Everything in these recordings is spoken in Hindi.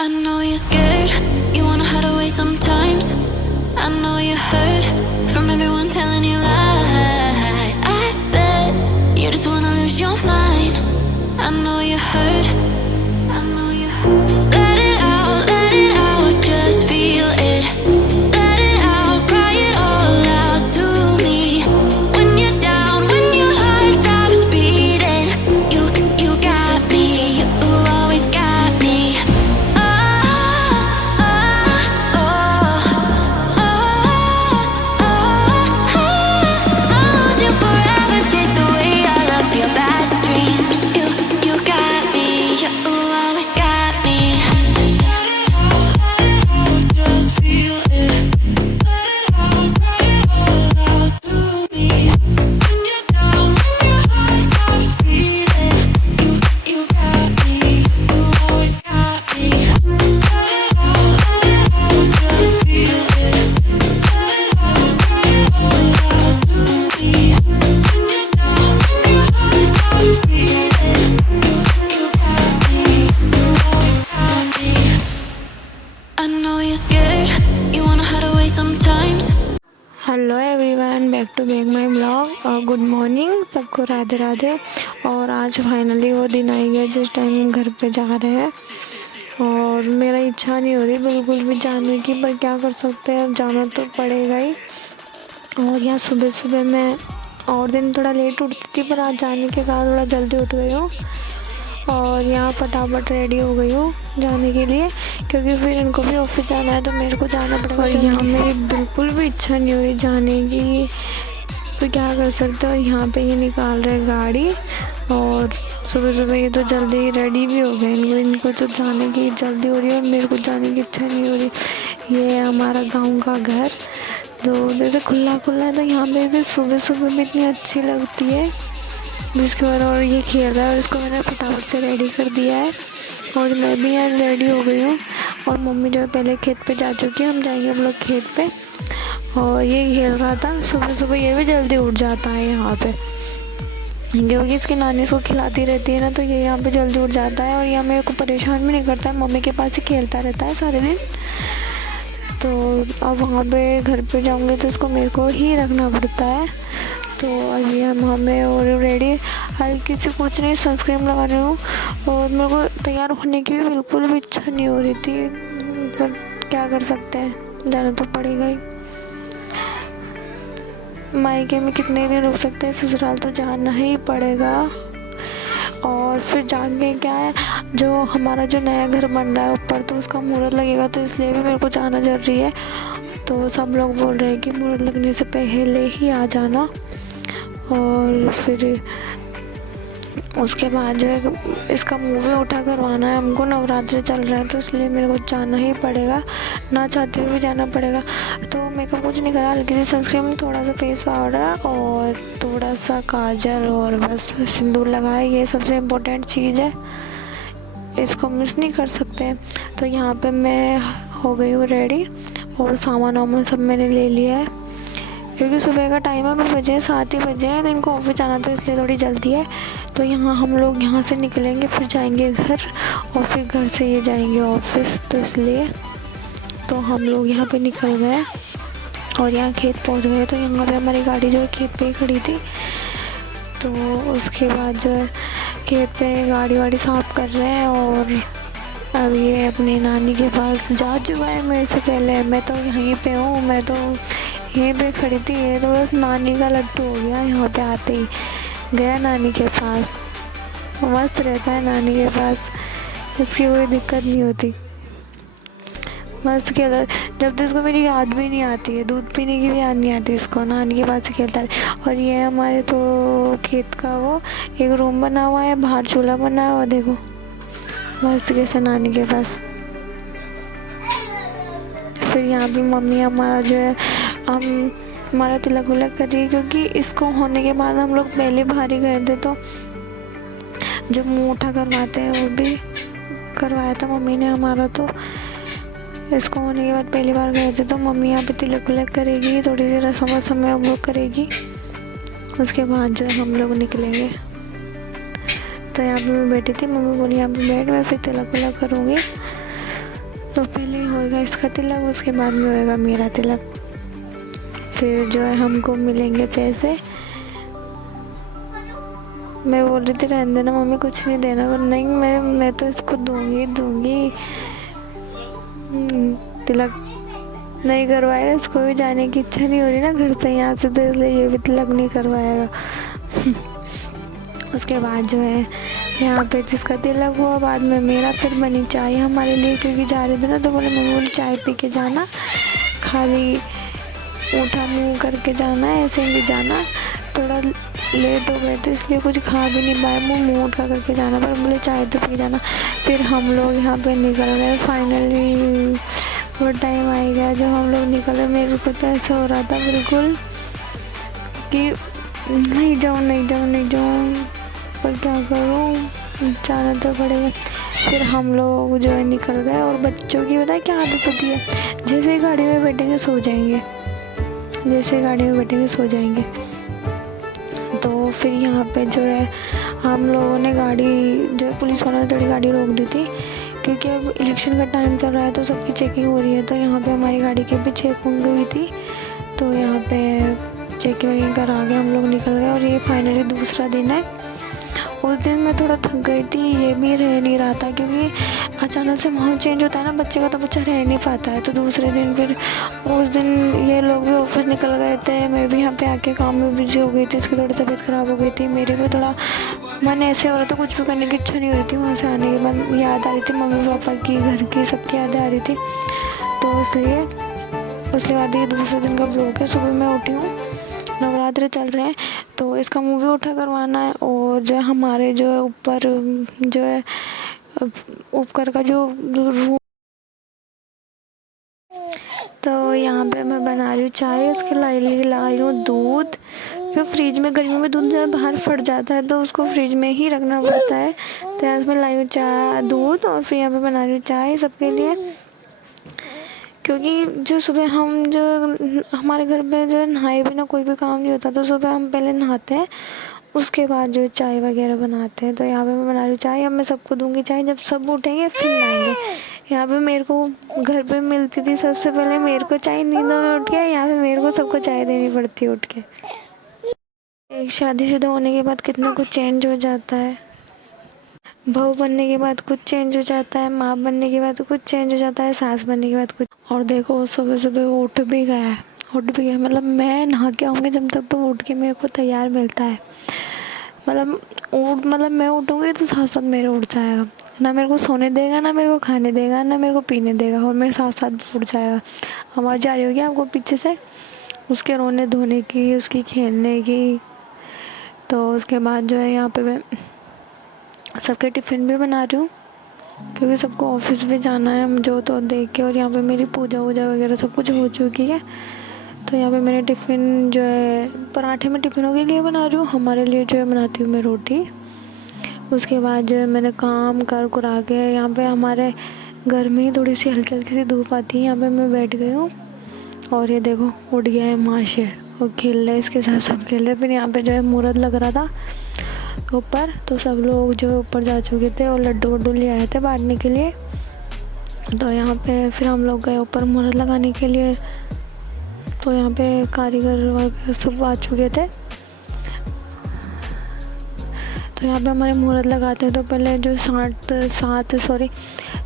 I know you're scared, you wanna hide away sometimes. I know you hurt from everyone telling you lies. I bet you just wanna lose your mind. I know you hurt, I know you hurt. Let it out, just feel it. Let it out, cry it all out to me. When you're down, when your heart stops beating, you got me, you always got me. I know you're scared, you wanna hide away sometimes. Hello everyone, back to back my blog और गुड मॉर्निंग सबको, राधे राधे। और आज फाइनली वो दिन आई है जिस टाइम हम घर पे जा रहे हैं। और मेरा इच्छा नहीं हो रही बिल्कुल भी जाने की, पर क्या कर सकते हैं, अब जाना तो पड़ेगा ही। और यहाँ सुबह सुबह मैं और दिन थोड़ा लेट उठती थी, पर आज जाने के कारण थोड़ा जल्दी उठ गई हूँ। और यहाँ फटाफट रेडी हो गई हूँ जाने के लिए, क्योंकि फिर इनको भी ऑफिस जाना है तो मेरे को जाना पड़ेगा। और यहाँ मेरी बिल्कुल भी इच्छा नहीं हो रही जाने की, तो क्या कर सकते हो। यहाँ पे ये निकाल रहे गाड़ी, और सुबह सुबह ये तो जल्दी ही रेडी भी हो गए। इनको तो जाने की जल्दी हो रही है और मेरे को जाने की इच्छा नहीं हो रही। ये है हमारा गाँव का घर, तो जैसे खुला खुला है, तो यहाँ पे सुबह सुबह भी इतनी अच्छी लगती है। जिसके बाद और ये खेल रहा है और इसको मैंने फटाफट से रेडी कर दिया है। और मैं भी यहाँ रेडी हो गई हूँ। और मम्मी जो पहले खेत पे जा चुकी है, हम जाएंगे हम लोग खेत पे। और ये खेल रहा था सुबह सुबह, ये भी जल्दी उठ जाता है यहाँ पे, क्योंकि इसकी नानी इसको खिलाती रहती है ना, तो ये यहाँ पे जल्दी उठ जाता है। और यहाँ मेरे को परेशान भी नहीं करता है, मम्मी के पास ही खेलता रहता है सारे दिन। तो अब वहाँ पे घर पे जाऊँगी तो इसको मेरे को ही रखना पड़ता है। तो अभी हमें और रेडी, हल्की सी कुछ नहीं सनस्क्रीन लगा रही हूँ। और मेरे को तैयार होने की भी बिल्कुल भी इच्छा नहीं हो रही थी, पर क्या कर सकते हैं, जाना तो पड़ेगा ही। मायके में कितने दिन रुक सकते हैं, ससुराल तो जाना ही पड़ेगा। और फिर जाके क्या है, जो हमारा जो नया घर बन रहा है ऊपर, तो उसका मुहूर्त लगेगा, तो इसलिए भी मेरे को जाना जरूरी है। तो सब लोग बोल रहे हैं कि मुहूर्त लगने से पहले ही आ जाना। और फिर उसके बाद जो है इसका मुँह भी उठा करवाना है हमको, नवरात्रि चल रहा है तो इसलिए मेरे को जाना ही पड़ेगा, ना चाहते हुए भी जाना पड़ेगा। तो मेकअप कुछ नहीं करा, हल्की सी सनस्क्रीन, थोड़ा सा फेस पाउडर और थोड़ा सा काजल और बस सिंदूर लगाए। ये सबसे इम्पोर्टेंट चीज़ है, इसको मिस नहीं कर सकते। तो यहाँ पे मैं हो गई हूँ रेडी, और सामान वामान सब मैंने ले लिया है, क्योंकि सुबह का टाइम है, 7 ही बजे हैं, तो इनको ऑफिस जाना तो इसलिए थोड़ी जल्दी है। तो यहाँ हम लोग यहाँ से निकलेंगे, फिर जाएंगे घर, और फिर घर से ये जाएंगे ऑफिस, तो इसलिए तो हम लोग यहाँ पे निकल गए और यहाँ खेत पहुँच गए। तो यहाँ पे हमारी गाड़ी जो है खेत पे ही खड़ी थी। तो उसके बाद जो है खेत पे गाड़ी वाड़ी साफ़ कर रहे हैं। और अब ये अपनी नानी के पास जा चुका है मेरे से पहले, मैं तो यहीं पे हूँ, मैं तो यहीं पे खड़ी थी। ये तो बस नानी का लट्टू हो गया, यहाँ पे आते ही गया नानी के पास। मस्त रहता है नानी के पास, इसकी कोई दिक्कत नहीं होती, मस्त खेलता। जब तो इसको मेरी याद भी नहीं आती है, दूध पीने की भी याद नहीं आती इसको, नानी के पास ही खेलता है। और ये हमारे तो खेत का वो एक रूम बना हुआ है, बाहर चूल्हा बना हुआ, देखो मस्त कैसे नानी के पास। फिर यहाँ पे मम्मी हमारा जो है हमारा तिलक विलक कर रही है, क्योंकि इसको होने के बाद हम लोग पहले बाहर ही गए थे, तो जब मुँह उठा करवाते हैं वो भी करवाया था मम्मी ने हमारा। तो इसको होने के बाद पहली बार गए थे, तो मम्मी यहाँ पे तिलक विलक करेगी, थोड़ी सी रस्म वस्म हम लोग करेगी, उसके बाद जो है हम लोग निकलेंगे। तो यहाँ पे मैं बैठी थी, मम्मी बोली यहाँ पे बैठ, मैं फिर तिलक विलक करूँगी। तो पहले होएगा इसका तिलक, उसके बाद में होएगा मेरा तिलक। फिर जो है हमको मिलेंगे पैसे। मैं बोल रही थी रहने देना मम्मी, कुछ नहीं देना। पर नहीं, मैं तो इसको दूंगी। तिलक नहीं करवाएगा, इसको भी जाने की इच्छा नहीं हो रही ना घर से यहाँ से, तो इसलिए ये भी तिलक नहीं करवाएगा। उसके बाद जो है यहाँ पे जिसका तिलक हुआ, बाद में मेरा। फिर बनी चाय हमारे लिए, क्योंकि जा रहे थे ना, तो बोले मम्मी बोली चाय पी के जाना, खाली उठा मुँह करके जाना है, ऐसे नहीं जाना। थोड़ा लेट हो गए थे इसलिए कुछ खा भी नहीं पाए, मुँह उठा करके जाना, पर बोले चाय तो पी जाना। फिर हम लोग यहाँ पे निकल गए। फाइनली वो टाइम आ गया जब हम लोग निकले। मेरे को तो ऐसा हो रहा था बिल्कुल कि नहीं जाऊँ, पर क्या करूँ, जाना तो पड़ेगा। फिर हम लोग जो है निकल गए। और बच्चों की पता है क्या आदत होती है, जैसे ही गाड़ी में बैठेंगे सो जाएंगे। तो फिर यहाँ पे जो है हम लोगों ने गाड़ी, जो है पुलिस वालों ने थोड़ी गाड़ी रोक दी थी, क्योंकि अब इलेक्शन का टाइम चल रहा है तो सबकी चेकिंग हो रही है। तो यहाँ पे हमारी गाड़ी की भी चेकिंग हुई थी, तो यहाँ पे चेकिंग करा के हम लोग निकल गए। और ये फाइनली दूसरा दिन है। उस दिन मैं थोड़ा थक गई थी, ये भी रह नहीं रहा था, क्योंकि अचानक से माहौल चेंज होता है ना बच्चे का, तो बच्चा रह नहीं पाता है। तो दूसरे दिन फिर उस दिन ये लोग भी ऑफिस निकल गए थे, मैं भी यहाँ पे आके काम में बिजी हो गई थी। इसकी थोड़ी तबीयत ख़राब हो गई थी, मेरी भी थोड़ा मन ऐसे हो रहा था, कुछ भी करने की इच्छा नहीं हो रही थी। वहाँ से आने के बाद याद आ रही थी मम्मी पापा की, घर की, सबकी यादें आ रही थी। तो इसलिए उसके बाद ये दूसरे दिन का ब्लॉग है। सुबह मैं उठी हूँ, नवरात्रि चल रहे हैं, तो इसका मुँह भी उठा करवाना है। और जो है हमारे जो है ऊपर जो है ऊपर का जो रूम, तो यहाँ पे मैं बना रही हूँ चाय। उसके लिए ला रही हूँ दूध, क्योंकि फ्रिज में गर्मियों में दूध जो बाहर फट जाता है, तो उसको फ्रिज में ही रखना पड़ता है। तो यहाँ मैं लाई हूँ चाय, दूध, और फिर यहाँ पे बना रही हूँ चाय सबके लिए। क्योंकि जो सुबह हम जो हमारे घर पे जो नहाए बिना कोई भी काम नहीं होता, तो सुबह हम पहले नहाते हैं, उसके बाद जो चाय वगैरह बनाते हैं। तो यहाँ पे मैं बना रही हूँ चाय। अब मैं सबको दूंगी चाय, जब सब उठेंगे फिर नहाएंगे। यहाँ पे मेरे को घर पे मिलती थी सबसे पहले मेरे को चाय, नींदों में उठ के। यहाँ पे मेरे को सबको चाय देनी पड़ती है उठ के। एक शादीशुदा होने के बाद कितना कुछ चेंज हो जाता है, बहू बनने के बाद कुछ चेंज हो जाता है, माँ बनने के बाद कुछ चेंज हो जाता है, सास बनने के बाद कुछ। और देखो सुबह सुबह वो उठ भी गया, मतलब मैं नहा के आऊँगी जब तक, तो उठ के मेरे को तैयार मिलता है। मतलब मैं उठूँगी तो साथ साथ मेरे उठ जाएगा, ना मेरे को सोने देगा, ना मेरे को खाने देगा, ना मेरे को पीने देगा, और मेरे साथ साथ उठ जाएगा। आवाज़ आ रही होगी आपको पीछे से उसके रोने धोने की, उसकी खेलने की। तो उसके बाद जो है यहाँ पे मैं सबके टिफ़िन भी बना रही हूँ, क्योंकि सबको ऑफिस भी जाना है जो, तो देख के। और यहाँ पे मेरी पूजा वूजा वगैरह सब कुछ हो चुकी है। तो यहाँ पे मैंने टिफ़िन जो है पराठे में टिफ़िनों के लिए बना रही हूँ, हमारे लिए जो है बनाती हूँ मैं रोटी। उसके बाद जो है मैंने काम कर कुरा के, यहाँ पे हमारे घर में ही थोड़ी सी हल्की हल्की सी धूप आती है, यहाँ पे मैं बैठ गई हूँ। और ये देखो उठ गया है माशे, वो खेल रहे, इसके साथ सब खेल रहे। फिर यहाँ पे जो है मुहूर्त लग रहा था ऊपर, तो सब लोग जो ऊपर जा चुके थे और लड्डू वड्डू ले आए थे बांटने के लिए। तो यहाँ पे फिर हम लोग गए ऊपर मुहूर्त लगाने के लिए। तो यहाँ पे कारीगर वगैरह सब आ चुके थे। तो यहाँ पे हमारे मुहूर्त लगाते हैं, तो पहले जो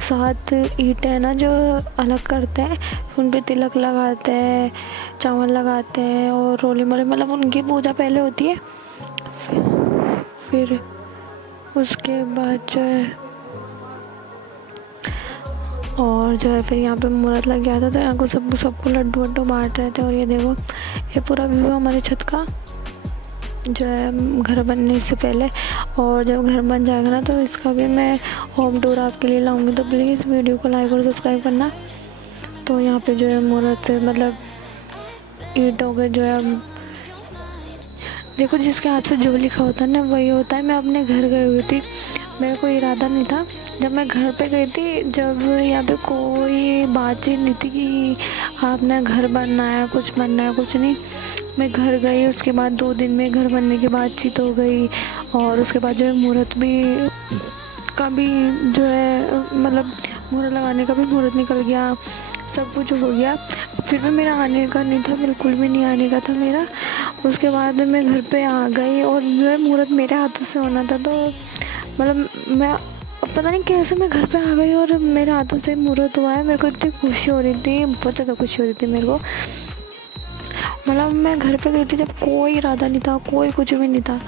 सात ईंटें है ना जो अलग करते हैं, उन पे तिलक लगाते हैं, चावल लगाते हैं और रोली मोली, मतलब उनकी पूजा पहले होती है। फिर उसके बाद जो है और जो है फिर यहाँ पे मुहूर्त लग गया था, तो यहाँ को सबको लड्डू वड्डू बांट रहे थे। और ये देखो ये पूरा व्यू हमारे छत का जो है घर बनने से पहले। और जब घर बन जाएगा ना, तो इसका भी मैं होम टूर आपके लिए लाऊंगी, तो प्लीज़ वीडियो को लाइक और सब्सक्राइब करना। तो यहाँ पे जो है मुहूर्त मतलब ईंटों के जो है, देखो जिसके हाथ से जो लिखा होता है ना वही होता है। मैं अपने घर गई हुई थी, मेरा कोई इरादा नहीं था। जब मैं घर पे गई थी, जब यहाँ पे कोई बातचीत नहीं थी कि आपने घर बनना है, कुछ बनना है, कुछ नहीं। मैं घर गई, उसके बाद 2 दिन में घर बनने की बातचीत हो गई। और उसके बाद जो है मुहूर्त भी का भी जो है मतलब मुहूर्त लगाने का भी मुहूर्त निकल गया, सब कुछ हो गया। फिर भी मेरा आने का नहीं था, बिल्कुल भी नहीं आने का था मेरा। उसके बाद मैं घर पे आ गई और जो है मुहूर्त मेरे हाथों से होना था, तो मतलब मैं पता नहीं कैसे मैं घर पे आ गई और मेरे हाथों से मुहूर्त हुआ है। मेरे को इतनी खुशी हो रही थी, बहुत ज़्यादा खुशी हो रही थी मेरे को। मतलब मैं घर पे गई थी जब कोई इरादा नहीं था, कोई कुछ भी नहीं था।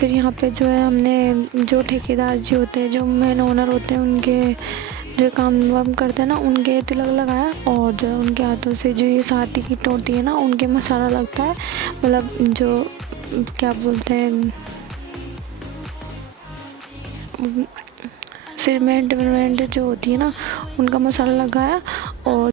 फिर यहाँ पे जो है हमने जो ठेकेदार जी होते हैं, जो मेन ओनर होते हैं, उनके जो काम वाम करते हैं ना, उनके तिलक लगाया। और जो है उनके हाथों से जो ये साथी किट होती है ना, उनके मसाला लगता है। मतलब जो क्या बोलते हैं, सीमेंट वीमेंट जो होती है ना, उनका मसाला लगाया। और